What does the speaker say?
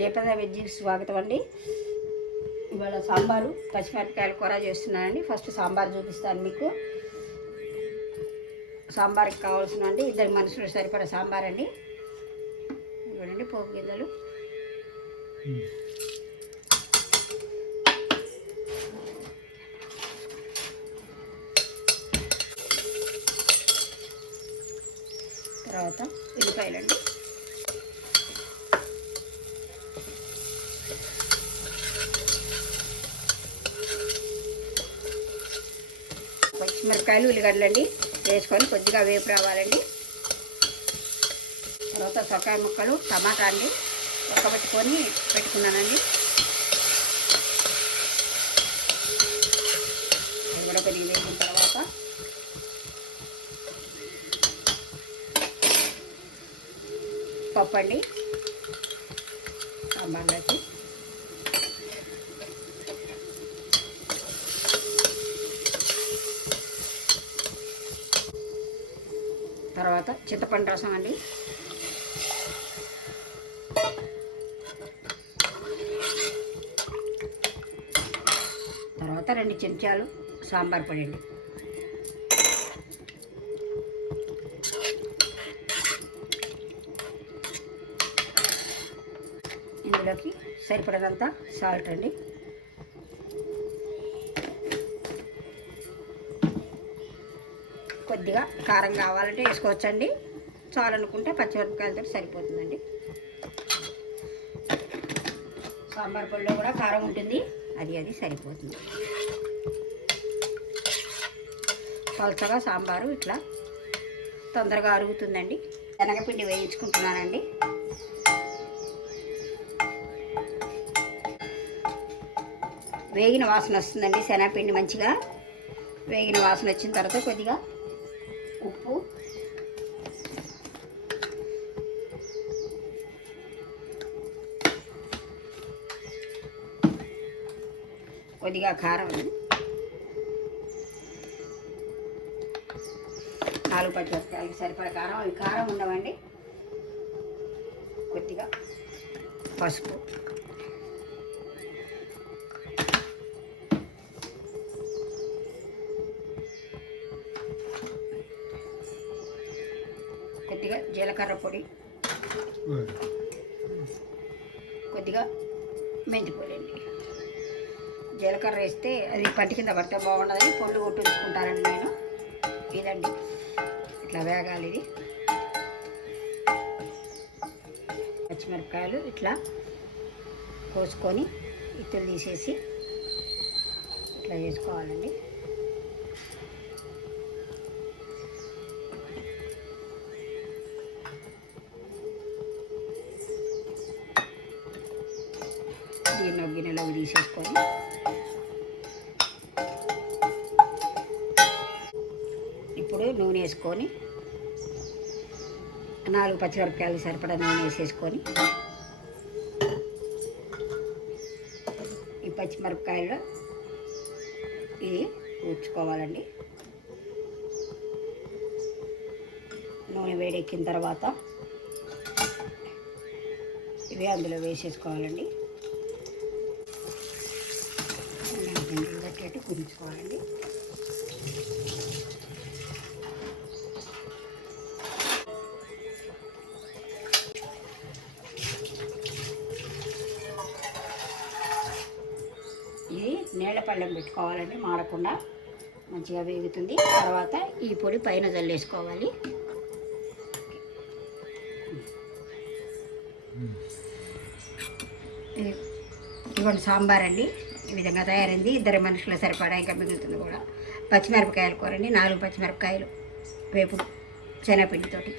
జయప్రద వెజ్జీకి స్వాగతం అండి. ఇవాళ సాంబారు పచ్చిమిరపకాయల కూర చేస్తున్నానండి. ఫస్ట్ సాంబార్ చూపిస్తాను మీకు. సాంబార్కి కావాల్సినండి 2 మనుషులు సరిపడా సాంబార్ అండి. ఇవ్వండి పోపు గింజలు, తర్వాత ఉల్లిపాయలండి, పచ్చిమిరపకాయలు, ఉల్లిగడ్డలండి వేసుకొని కొద్దిగా వేపు రావాలండి. తర్వాత సొరకాయ ముక్కలు, టమాటా అండి ఉడకబెట్టుకొని పెట్టుకున్నానండి. అది కూడా కొద్దిగా వేసిన తర్వాత పప్పు అండి సాంబార్లోకి, తర్వాత చింతపండు రసం అండి, తర్వాత 2 చెంచాలు సాంబార్ పొడి అండి, ఇందులోకి సరిపడినంత సాల్ట్ అండి, కొద్దిగా కారం కావాలంటే వేసుకోవచ్చండి, చాలనుకుంటే పచ్చిమిరపకాయలతో సరిపోతుందండి. సాంబార్ పొడిలో కూడా కారం ఉంటుంది, అది సరిపోతుంది. పలచగా సాంబారు ఇట్లా తొందరగా అరుగుతుందండి. శనగపిండి వేయించుకుంటున్నానండి. వేగిన వాసన వస్తుందండి. శనగపిండి మంచిగా వేగిన వాసన వచ్చిన తర్వాత కొద్దిగా ఉప్పు, కొద్దిగా కారం, 4 పచ్చిమిరపకాయలకి సరిపడా కారం, అవి కారం ఉండవండి. కొద్దిగా పసుపు, కొద్దిగా జీలకర్ర పొడి, కొద్దిగా మెంతి పొడి అండి. జీలకర్ర వేస్తే అది పంటి కింద పడితే బాగుండదని పొళ్ళు కొట్టించుకుంటానండి నేను. ఇదండి ఇట్లా వేగాలి. ఇది పచ్చిమిరపకాయలు ఇట్లా కోసుకొని ఇత్తులు తీసేసి ఇట్లా వేసుకోవాలండి. దీన్ని ఒక గిన్నెలోకి తీసేసుకొని ఇప్పుడు నూనె వేసుకొని 4 పచ్చిమిరపకాయలు సరిపడా నూనె వేసేసుకొని ఈ పచ్చిమిరపకాయలు ఇది ఊడ్చుకోవాలండి. నూనె వేడెక్కిన తర్వాత ఇవి అందులో వేసేసుకోవాలండి. కట్టేట్టు కుదించుకోవాలండి. ఇది నీళ్ళ పళ్ళెం పెట్టుకోవాలండి, మాడకుండా మంచిగా వేగుతుంది. తర్వాత ఈ పొడి పైన జల్లేసుకోవాలి. ఇదిగోండి సాంబార్ అండి ఈ విధంగా తయారైంది. 2 మనుషుల సరిపడా, ఇంకా మిగులుతుంది కూడా. పచ్చిమిరపకాయల కూర అండి, 4 పచ్చిమిరపకాయలు వేపుడు శనగపిండితోటి.